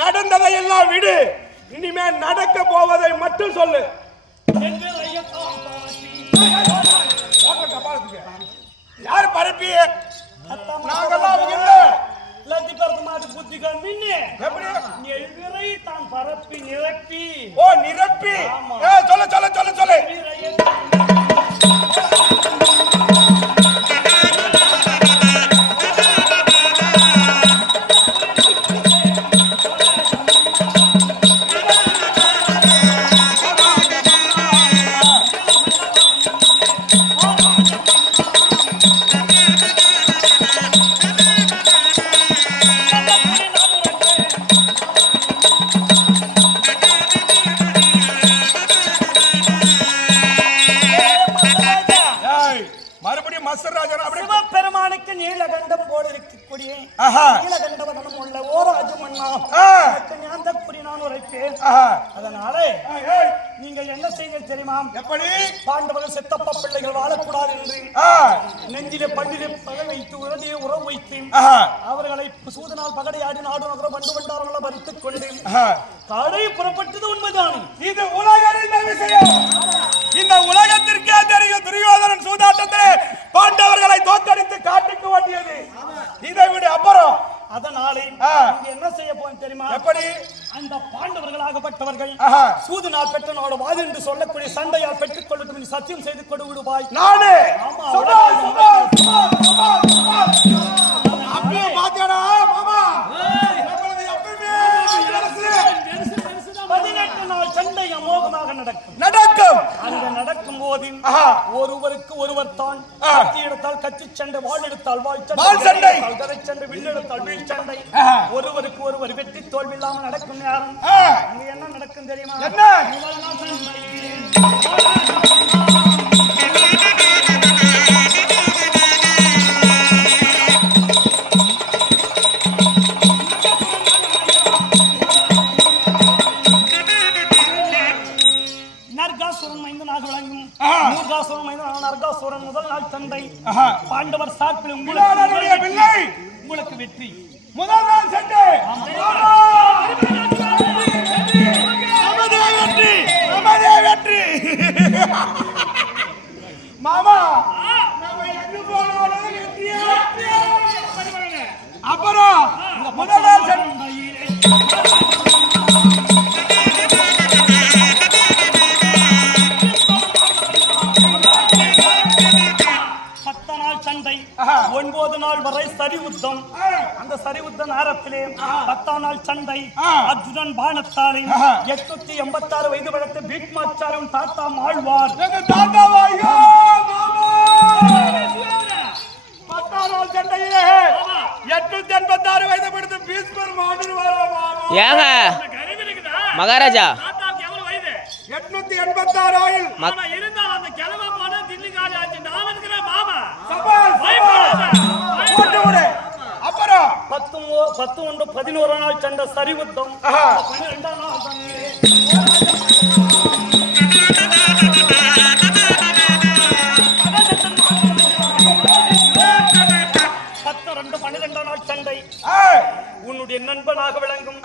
நடந்ததை எல்லாம் விடு. இனிமே நடக்க போவதை மட்டும் சொல்லு. யார் பரப்பி? நாங்கெல்லாம் இல்ல லத்தி பரத்து மாட்டு புத்திகள் மின்னே எப்படி? நெல்விரை தான் பரப்பி நிரப்பி. ஓ நிரப்பி. சொல்லு சொல்லு சொல்லு சொல்லு. சிவபெருமானுக்கு நீலகண்டம் போல இருக்கக்கூடிய நீலகண்டவனம் உள்ள ஓராஜ மன்னா ஆ. ஞாந்தக்குடி நான் உரைப்பேன். அதனால நீங்க என்ன செய்ய தெரியுமா? எப்படி? பாண்டவர்கள் செத்தப்ப பிள்ளைகள் வாழக்கூடாது என்று நெஞ்சிலே பண்டிலே பகை வைத்து உறதியை உறவு வைத்து ஆஹா, அவர்களை சூதனால் பகடையாடி நாடு நகரம் பண்டு பண்டாரங்களை மறுத்துக் கொண்டு. காடை புறப்பட்டது உண்மைதான். போறீங்க தெரியுமா? எப்படி? அந்த பாண்டவர்களாகப்பட்டவர்கள் ஆஹா. சூதனால் பெற்ற நாடு வாது என்று சொல்லக்கூடிய சண்டையால் பெற்றுக் கொள்ளட்டும் சத்தியம் செய்து கொடு விடுவாய். நானு. நடக்கும் நடக்கும் அங்க நடக்கும் போது. ஒருவருக்கு ஒருவர் தான். கத்தி எடுத்தால் கத்தி சண்டை வாள் எடுத்தால் வாள் சண்டை. கதை சண்டை வில் எடுத்தால் வில் சண்டை. ஒருவருக்கு ஒருவர் வெற்றி தோல்வி இல்லாமல் நடக்கும் நேரம் ஆ, அங்க என்ன நடக்கும் தெரியுமா என்ன? நர்காசுரன் மைந்தனாக விளங்கும் ஆஹா. மூர்காசுரன் மைந்தனாக நர்காசுரன் முதல் நாள் ஆஹா. பாண்டவர் சார்பில் உங்களுக்கு உங்களுக்கு வெற்றி. முதல் நாள் சண்டை வெற்றி. மாமா. அப்புறம் முதல் ஒன்பது நாள் வரை சரிவுத்தம். அந்த சரிவுத்த நேரத்திலே பத்தாம் நாள் சண்டை. அர்ஜுனன் பானத்தாரை ஆஹா. எட்நூத்தி எண்பத்தாறு வயது வளர்த்த பீக்மாச்சாரம் தாத்தா பத்தாம் நாள் சண்டையிலே எட்நூத்தி வயது படுத்து பீஸ்மர் ஏங்க? மகாராஜா! எட்நூத்தி எண்பத்தாறு ஆயில் பத்து பத்து ஒன்று பதினோரு நாள் சண்டை சரிவுத்தம். பன்னிரெண்டாம் நாள் சண்டை. பத்து ரெண்டு பன்னிரெண்டாம் நாள் சண்டை உன்னுடைய நண்பனாக விளங்கும்.